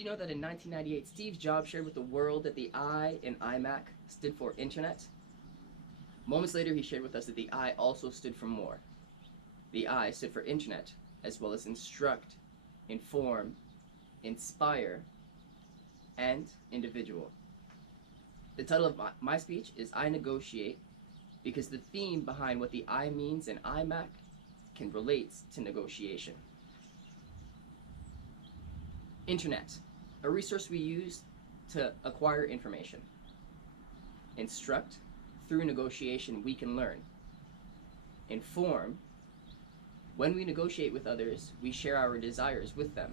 you know that in 1998, Steve Jobs shared with the world that the I in iMac stood for Internet? Moments later, he shared with us that the I also stood for more. The I stood for Internet, as well as instruct, inform, inspire, and individual. The title of my speech is iNegotiate, because the theme behind what the I means in iMac can relate to negotiation. Internet, a resource we use to acquire information. Instruct, through negotiation we can learn. Inform, when we negotiate with others, we share our desires with them.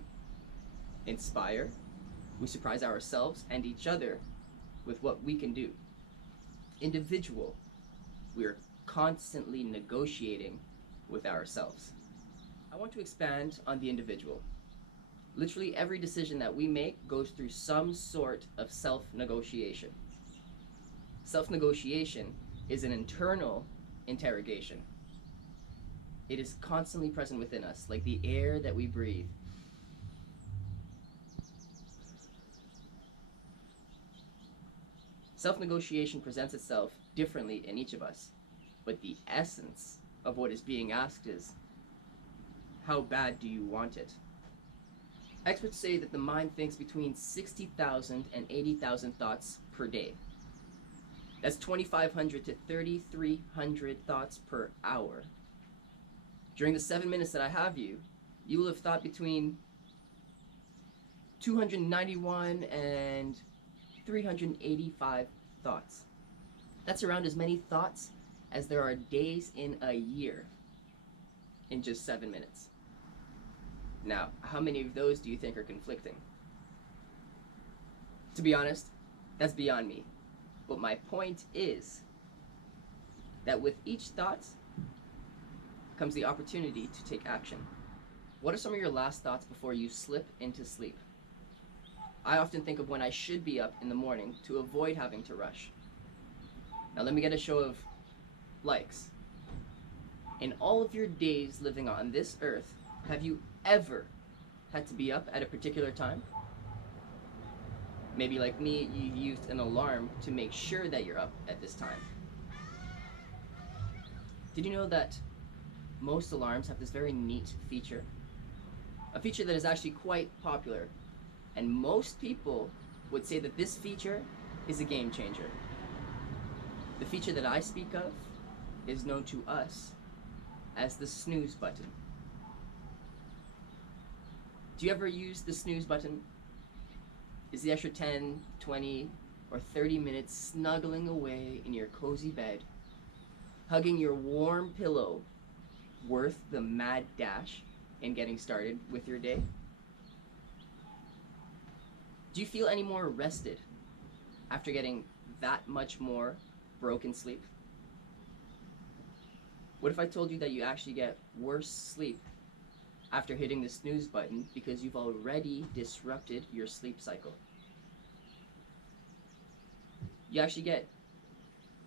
Inspire, we surprise ourselves and each other with what we can do. Individual, we are constantly negotiating with ourselves. I want to expand on the individual. Literally every decision that we make goes through some sort of self-negotiation. Self-negotiation is an internal interrogation. It is constantly present within us, like the air that we breathe. Self-negotiation presents itself differently in each of us, but the essence of what is being asked is, how bad do you want it? Experts say that the mind thinks between 60,000 and 80,000 thoughts per day. That's 2,500 to 3,300 thoughts per hour. During the 7 minutes that I have you, you will have thought between 291 and 385 thoughts. That's around as many thoughts as there are days in a year in just 7 minutes. Now, how many of those do you think are conflicting? To be honest, that's beyond me. But my point is that with each thought comes the opportunity to take action. What are some of your last thoughts before you slip into sleep? I often think of when I should be up in the morning to avoid having to rush. Now let me get a show of likes. In all of your days living on this earth, have you ever had to be up at a particular time? Maybe like me, you used an alarm to make sure that you're up at this time. Did you know that most alarms have this very neat feature? A feature that is actually quite popular, and most people would say that this feature is a game changer. The feature that I speak of is known to us as the snooze button. Do you ever use the snooze button? Is the extra 10, 20, or 30 minutes snuggling away in your cozy bed, hugging your warm pillow, worth the mad dash in getting started with your day? Do you feel any more rested after getting that much more broken sleep? What if I told you that you actually get worse sleep after hitting the snooze button because you've already disrupted your sleep cycle? You actually get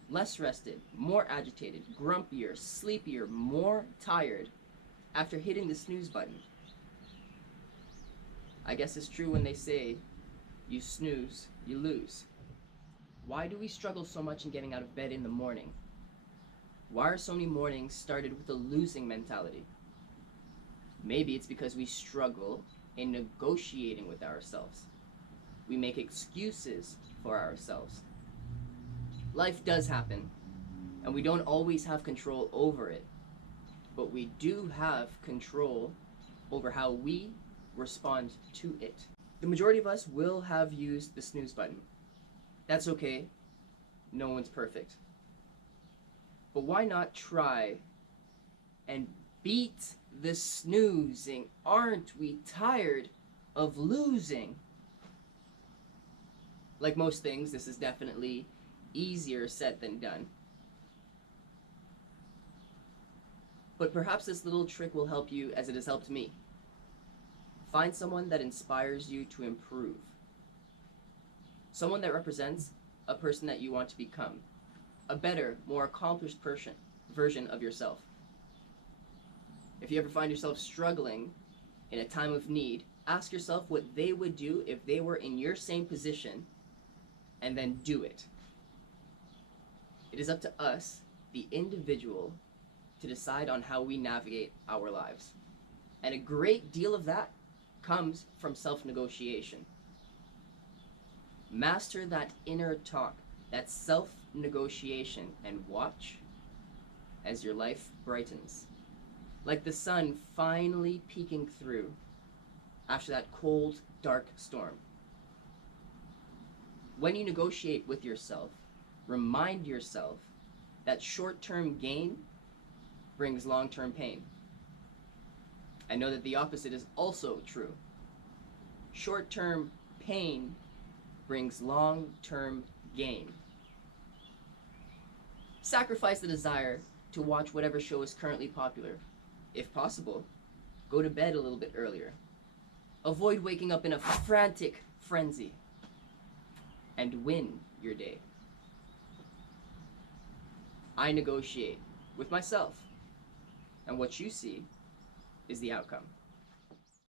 less rested, more agitated, grumpier, sleepier, more tired after hitting the snooze button. I guess it's true when they say, you snooze, you lose. Why do we struggle so much in getting out of bed in the morning? Why are so many mornings started with a losing mentality? Maybe it's because we struggle in negotiating with ourselves. We make excuses for ourselves. Life does happen, and we don't always have control over it, but we do have control over how we respond to it. The majority of us will have used the snooze button. That's okay. No one's perfect. But why not try and beat the snoozing? Aren't we tired of losing? Like most things, this is definitely easier said than done. But perhaps this little trick will help you as it has helped me. Find someone that inspires you to improve. Someone that represents a person that you want to become. A better, more accomplished version of yourself. If you ever find yourself struggling in a time of need, Ask yourself what they would do if they were in your same position, and then do it. It is up to us, the individual, to decide on how we navigate our lives. And a great deal of that comes from self-negotiation. Master that inner talk, that self-negotiation, and watch as your life brightens. Like the sun finally peeking through after that cold, dark storm. When you negotiate with yourself, remind yourself that short-term gain brings long-term pain. And know that the opposite is also true. Short-term pain brings long-term gain. Sacrifice the desire to watch whatever show is currently popular. If possible, go to bed a little bit earlier. Avoid waking up in a frantic frenzy. And win your day. I negotiate with myself, and what you see is the outcome.